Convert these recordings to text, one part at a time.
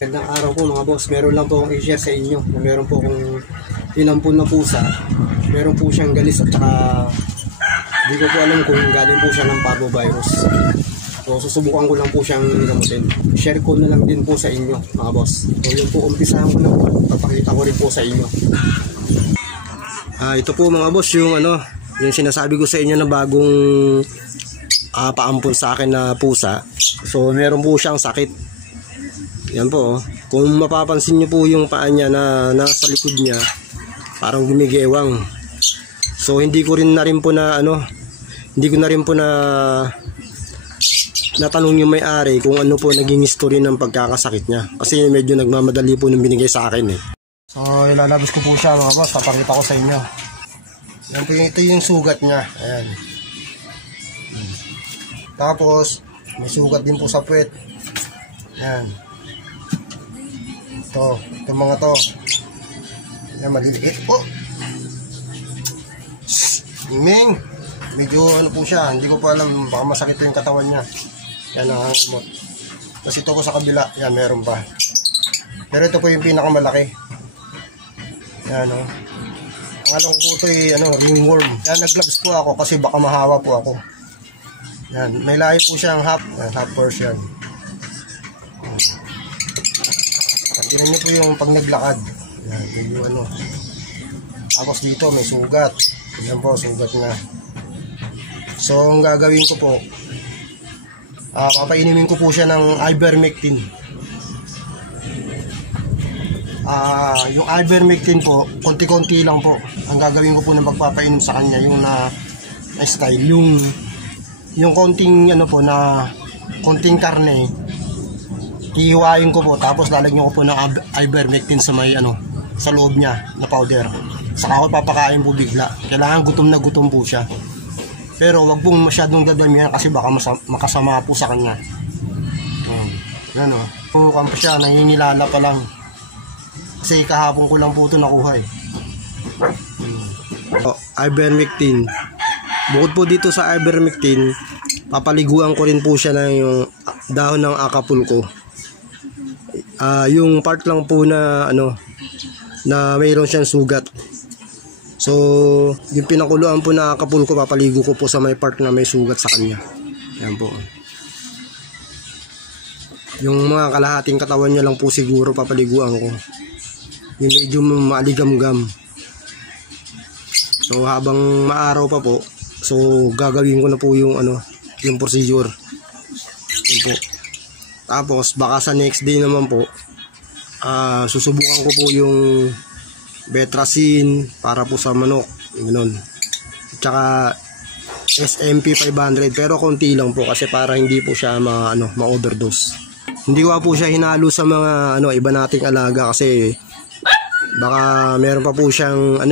Magandang araw po mga boss. Meron lang po akong i-share sa inyo na meron po akong inampun na pusa. Meron po siyang galis at saka hindi ko po alam kung galing po siya ng parvovirus. So susubukan ko lang po siyang gamutin. Share ko na lang din po sa inyo mga boss. So yun po, umpisahan ko na po. Papakita ko rin po sa inyo. Ito po mga boss yung yung sinasabi ko sa inyo na bagong paampun sa akin na pusa. So meron po siyang sakit. Yan po. Kung mapapansin niyo po yung paa niya na nasa likod niya, parang gumigewang. So hindi ko na rin po natanong yung may-ari kung ano po naging history ng pagkakasakit niya. Kasi medyo nagmamadali po nung binigay sa akin eh. So ilalabas ko po siya mga boss, papakita ko sa inyo. Yan po ito yung sugat niya. Ayan. Tapos may sugat din po sa puwet. Yan. Ito mga to. Yan, maliliit po. Ming, medyo po siya, hindi ko pa alam, baka masakit yung katawan niya. Yan ang hamot. Tapos ito ko sa kabila, yan meron pa. Pero ito po yung pinakamalaki. Yan Ang alam ko po ito ringworm. Yan, nag-gloves po ako kasi baka mahawa po ako. Yan, may lahi po siyang half Persian. Tingnan niyo po yung pag naglakad. Yan, medyo Tapos dito may sugat. Yan po, sugat na. So, ang gagawin ko po, papainimin ko po siya ng ivermectin. Yung ivermectin po, konti-konti lang po. Ang gagawin ko po ng pagpapainom sa kanya, yung na style, yung konting konting karne, hihiwain ko po, tapos lalagyan ko po ng ivermectin sa may sa loob niya na powder. Saka ako papakain po bigla. Kailangan gutom na gutom po siya. Pero wag pong masyadong dadamihan kasi baka makasama po sa kanya. Yan Pukan pa siya, nanginilala pa lang. Kasi kahapon ko lang po ito nakuha eh. Ivermectin. Bukod po dito sa ivermectin, papaliguan ko rin po siya ng yung dahon ng Acapulco. Yung part lang po na na mayroon siyang sugat. So, yung pinakuluan po na Acapulco, papaligo ko po sa may part na may sugat sa kanya. Yan po. Yung mga kalahating katawan niya lang po siguro papaliguan ko. Yung medyo maaligam-gam. So, habang maaraw pa po, so gagawin ko na po yung yung procedure. Yan po. Tapos, baka sa next day naman po, susubukan ko po yung Betracin para po sa manok, ganoon. Tsaka SMP 500 pero konti lang po kasi para hindi po siya ma-overdose. Hindi ko po siya hinalo sa mga iba nating alaga kasi baka meron pa po siyang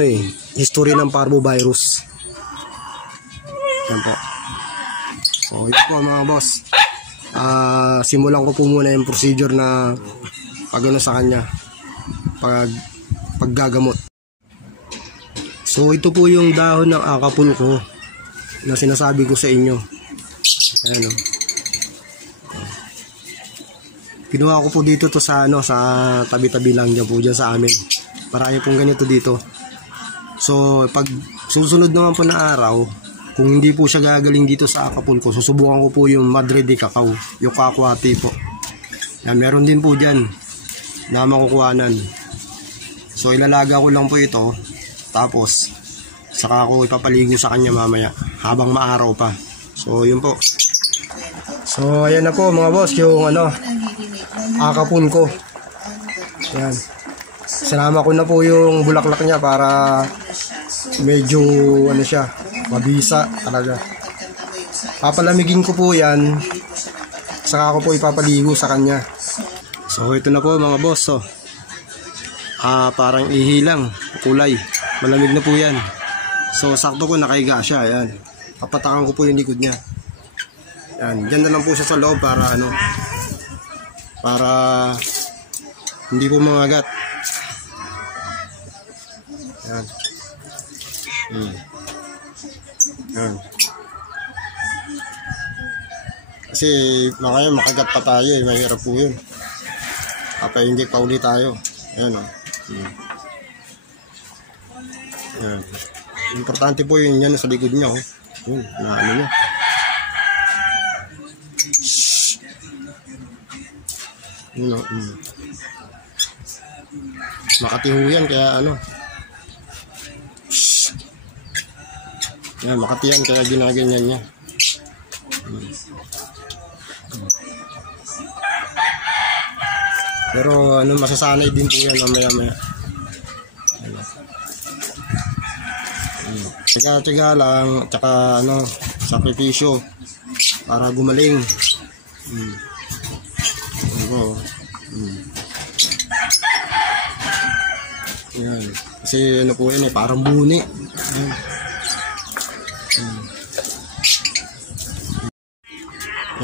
history ng parvovirus. Yan po. So ito po mga boss. Simulan ko po muna yung procedure na sa kanya. Paggagamot. So ito po yung dahon ng Acapulco na sinasabi ko sa inyo. Ayan Kinuha ko po dito to sa tabi-tabi lang dyan po dyan sa amin. Marami pong ganito dito. So pag susunod naman po na araw, kung hindi po siya gagaling dito sa Acapulco, susubukan ko po yung Madre de Cacao, yung kakwati po. Yan, meron din po dyan na makukuhanan. So ilalaga ko lang po ito, tapos saka ako ipapaligo sa kanya mamaya habang maaraw pa. So yun po. So ayan na po mga boss yung Acapulco. Yan. Sinama ko na po yung bulaklak niya para medyo siya, mabisa talaga. Papalamigin ko po yan, saka ako po ipapaligo sa kanya. So ito na po mga boss. Parang ihilang kulay, malamig na po yan. So sakto ko nakahiga siya. Ayan, papatakan ko po yung likod niya. Yan, dyan na lang po siya sa loob para para hindi po mangagat. Yan. Yan. Kasi makaya makagat pa tayo mahirap po yun. pa-inject pa ulit tayo. Ayan o. Ayan. Importante po yun yan sa likod niya. Yun, na ano niya. Yun o. Makatiho yan kaya ano. Yan, makati yan kaya ginaganyan niya. Pero ano, masasanay din po yan mamaya-maya. Tiga-tiga lang, tsaka ano, sakripisyo para gumaling. Yan. Kasi ano po yan parang buni.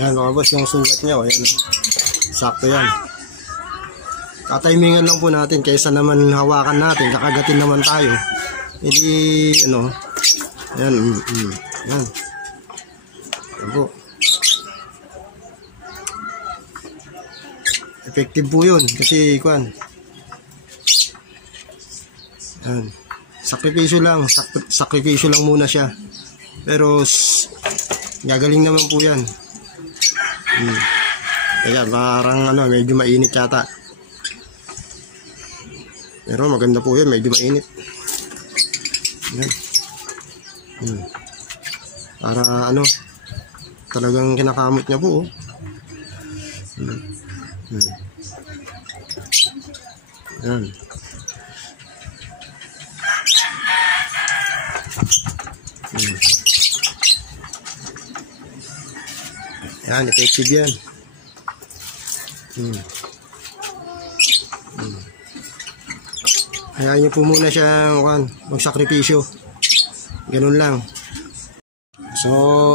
Yan mga boss, yung sugat niya, ayan. Sakto yan. Tatimingan lang po natin kaysa naman hawakan natin, kakagatin naman tayo. Hindi ano, yan, yan. Yan po. Effective po yun kasi kuan. Yan. Sakripisyo lang muna siya. Pero gagaling naman po yan. Kaya parang ano, medyo mainit yata. Pero maganda po yan, medyo mainit. Yan. Para ano, talagang kinakamot niya po. Yan. Yan, effective yan. Hayaan nyo po muna siya magsakripisyo. Ganun lang. So,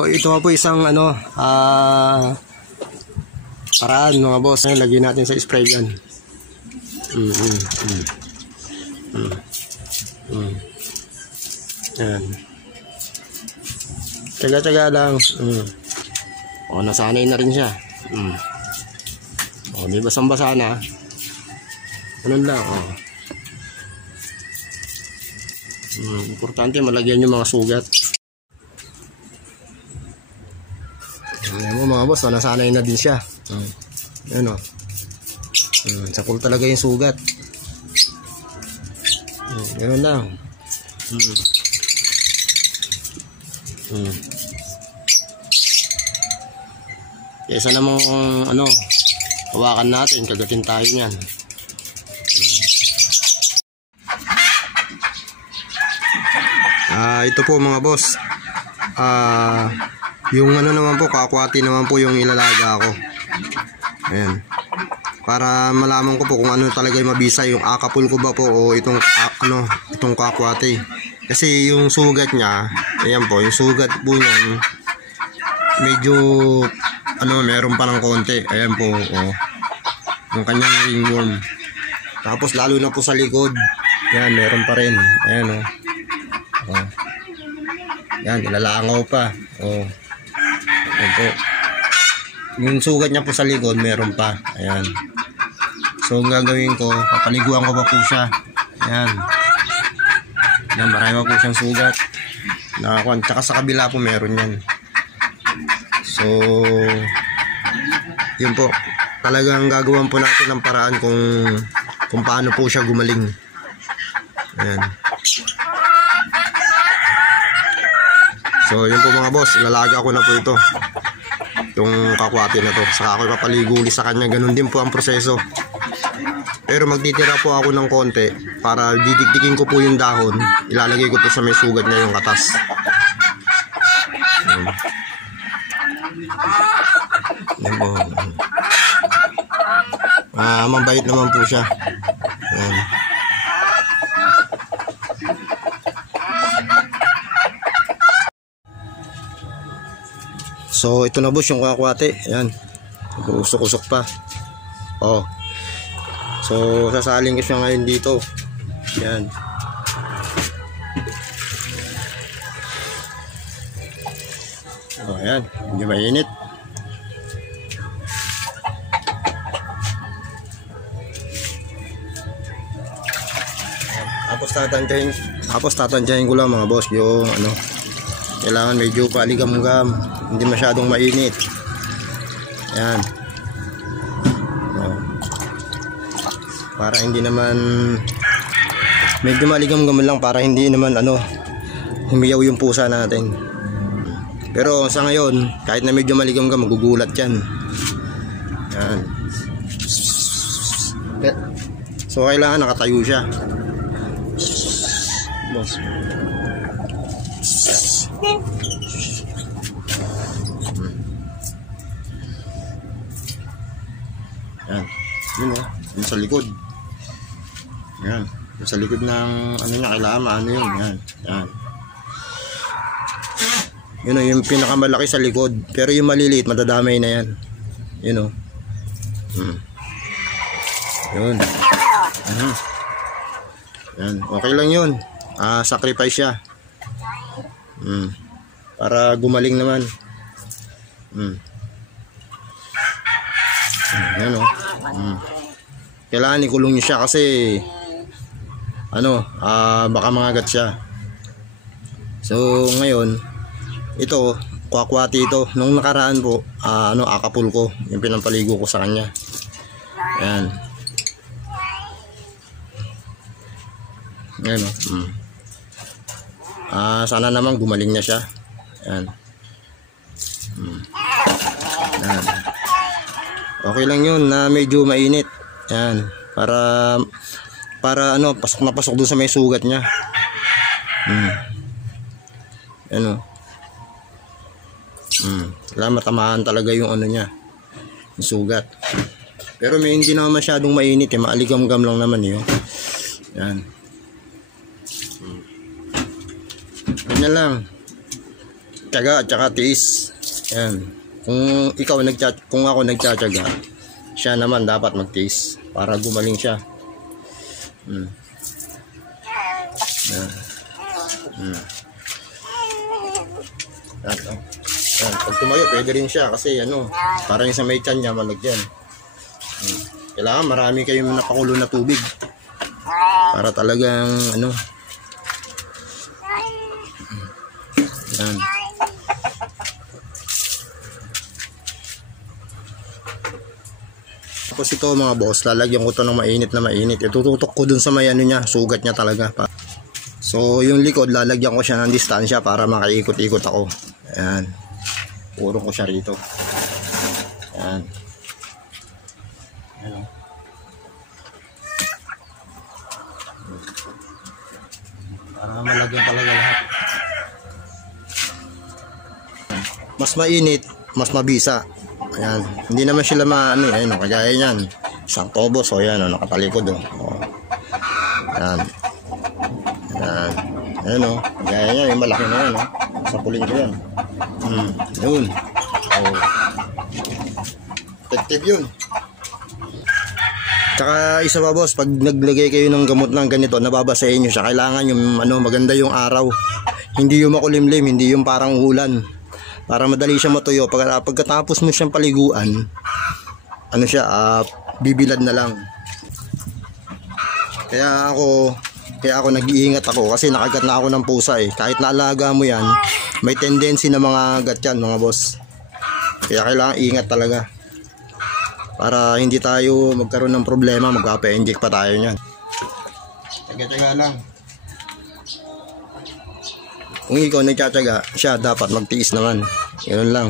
ito po isang ano, paraan mga boss. Lagyan natin sa spray gun. Yan. Tsaga-tsaga lang. O, nasanay na rin siya. O, di basang-basa na. Ganun lang, o. Importante malagyan yung mga sugat. Ayan mo mga boss, nasanay na din siya. Ayan o. Sakol talaga yung sugat. Ganun lang. Kesa namang ano, hawakan natin, kagatin tayo niyan. Ito po mga boss, yung ano naman po, kakwati naman po yung ilalaga ko. Ayan, para malaman ko po kung ano talaga yung mabisa, yung akapul ko ba po o itong itong kakwati. Kasi yung sugat niya, ayan po, yung sugat po niyan medyo ano, meron pa ng konti. Ayan po, yung kanyang ringworm. Tapos lalo na po sa likod, yan, meron pa rin. Ayan yan, ilalangaw pa. Ayan po. Yung sugat niya po sa likod, meron pa. Ayan. So, ang gagawin ko, papaliguan ko pa po siya. Ayan. Ayan, marami pa po siyang sugat. Tsaka sa kabila po, meron yan. So, yun po. Talagang gagawin po natin ng paraan kung paano po siya gumaling. Ayan. So, yun po mga boss, ilalaga ko na po ito. Itong kakwati na to. Saka ako ipapaliguli sa kanya. Ganun din po ang proseso. Pero magtitira po ako ng konti para didikdikin ko po yung dahon. Ilalagay ko po sa may sugat niya yung katas. Yan po. Mabait naman po siya. Yan. So ito na boss yung kakwate. Ayan, usok-usok pa. So sasaling ko siya ngayon dito. Ayan. Ayan, hindi mainit. Tapos tatantyahin ko lang mga boss yung ano, kailangan medyo paligam-gam, hindi masyadong mainit. Yan. Para hindi naman, medyo maligam-gam lang para hindi naman ano, humiyaw yung pusa natin. Pero sa ngayon, kahit na medyo maligam-gam, magugulat yan. Yan. So kailangan nakatayo siya. Boss. Yan. Yun o. Yun sa likod. Yan. Yun sa likod ng ano niya, kailangan maano yun. Yan. Yan. Yun o, yung pinakamalaki sa likod. Pero yung maliliit, madadamay na yan. Yun o. Yun. Yan. Okay lang yun. Sacrifice siya. Para gumaling naman. Yan o. Kailangan ikulong niyo siya kasi ano, baka mangagat siya. So ngayon, ito, kwakwati ito. Nung nakaraan po, Acapulco, yung pinampaligo ko sa kanya. Yan. Yan o. Sana naman gumaling na siya. Yan. Yan. Okay lang yun na medyo mainit. Yan. Para ano, pasok na pasok doon sa may sugat niya. Yan o. Kailangan matamaan talaga yung ano niya, yung sugat. Pero may hindi naman masyadong mainit eh. Maaligam-gam lang naman yun. Yan. Ganyan lang. Tiyaga at saka tiis. Yan. Kung ako nagtsatsaga, siya naman dapat magtiis para gumaling siya. Yan. Yan. Pag tumayo, pwede rin siya kasi ano, parang sa may tiyan niya malagyan. Kailangan marami kayong napakulo na tubig para talagang ano. Yan. Tapos ito mga boss, lalagyan ko to ng mainit na mainit. Itututok ko dun sa may ano niya, sugat niya talaga. So yung likod, lalagyan ko siya ng distansya para makaikot-ikot ako. Ayan. Puro ko siya rito. Ayan. Ayan. Para malagyan talaga lahat. Mas mainit, mas mabisa. Ayan. Hindi naman sila maano, ayun, kagaya niyan. Isang tobos, o yan, nakatalikod o. Ayan. Ayan. Ayan o, kagaya niyan, yung malaki na yan o. Sa puling ko yan. Yun. Effective yun. Tsaka isa pa boss, pag naglagay kayo ng gamot ng ganito, nababasahin nyo siya. Kailangan yung ano, maganda yung araw. Hindi yung makulimlim, hindi yung parang ulan. Para madali siya matuyo. Pagkatapos mo siyang paliguan, ano siya, bibilad na lang. Kaya ako nag-iingat ako kasi nakagat na ako ng pusa eh. Kahit naalaga mo yan, may tendency na mga gat yan mga boss. Kaya kailangan ingat talaga. Para hindi tayo magkaroon ng problema, magpapa-inject pa tayo niyan. Tsaga-tsaga lang. Kung ikaw nagtsatsaga, siya dapat magtiis naman. Ganun lang.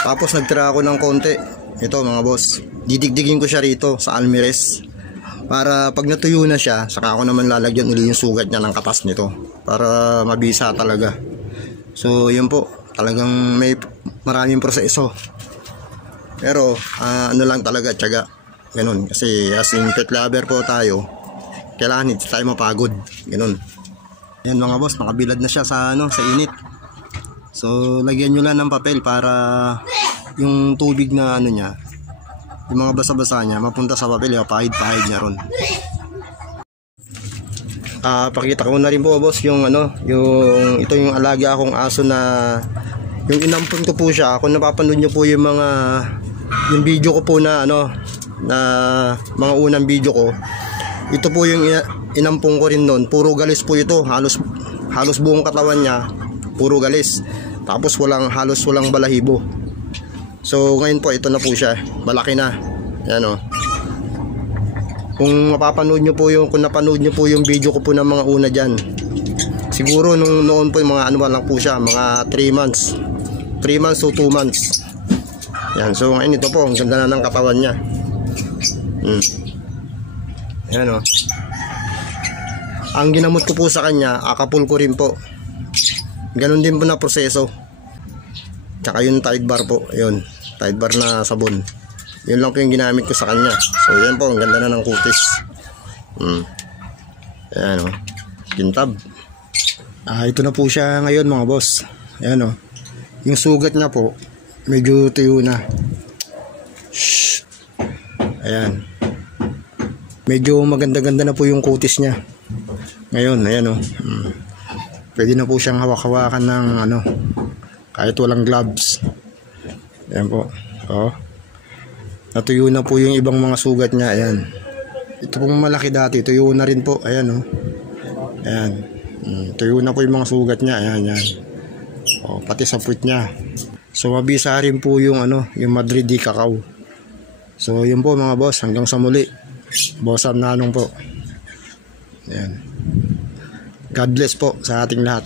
Tapos nagtira ako ng konti. Ito mga boss, didigdigin ko siya rito sa almirez. Para pag natuyo na siya, saka ako naman lalagyan ulit yung sugat niya ng katas nito. Para mabisa talaga. So yun po, talagang may maraming proseso. Pero ano lang talaga, tiyaga. Ganun. Kasi as in pet lover po tayo, kailangan hindi tayo mapagod. Ganun. Ayan mga boss, nakabilad na siya sa ano, sa init. So lagyan nyo lang ng papel para yung tubig na ano niya, yung mga basa-basa niya mapunta sa papel, pahid-pahid niya ron. Pakita ko na rin po boss yung ano, yung ito yung alaga akong aso na yung inampon ko po siya. Kung napapanood nyo po yung yung video ko po na ano, na mga unang video ko, Ito po yung inampong ko rin noon. Puro galis po ito. Halos buong katawan niya puro galis. Tapos halos walang balahibo. So ngayon po ito na po siya. Malaki na. Yan o. Kung napanood nyo po yung video ko po ng mga una dyan, siguro noon po yung mga ano lang po siya, mga 3 months to 2 months. Yan, so ngayon ito po, ang ganda na ng katawan niya. Yan o. Ang ginamot ko po sa kanya, akapul ko rin po. Ganon din po na proseso. Tsaka yung Tide bar po, yun, Tide bar na sabon. Yun lang po yung ginamit ko sa kanya. So yan po, ang ganda na ng kutis. Ayan o, kintab. Ito na po siya ngayon mga boss. Ayan o, yung sugat niya po medyo tuyo na. Shhh. Ayan, medyo maganda-ganda na po yung kutis niya ngayon. Ayan o, pwede na po siyang hawak-hawakan ng ano, kahit walang gloves. Ayan po. Natuyo na po yung ibang mga sugat niya. Ayan. Ito pong malaki dati, tuyo na rin po. Ayan o. Ayan. Tuyo na po yung mga sugat niya. Ayan, yan. Pati sa puwit niya. So mabisa rin po yung ano, yung Madrid di Cacao. So yun po mga boss, hanggang sa muli. Boss Sam Nanong po. Ayan. God bless po sa ating lahat.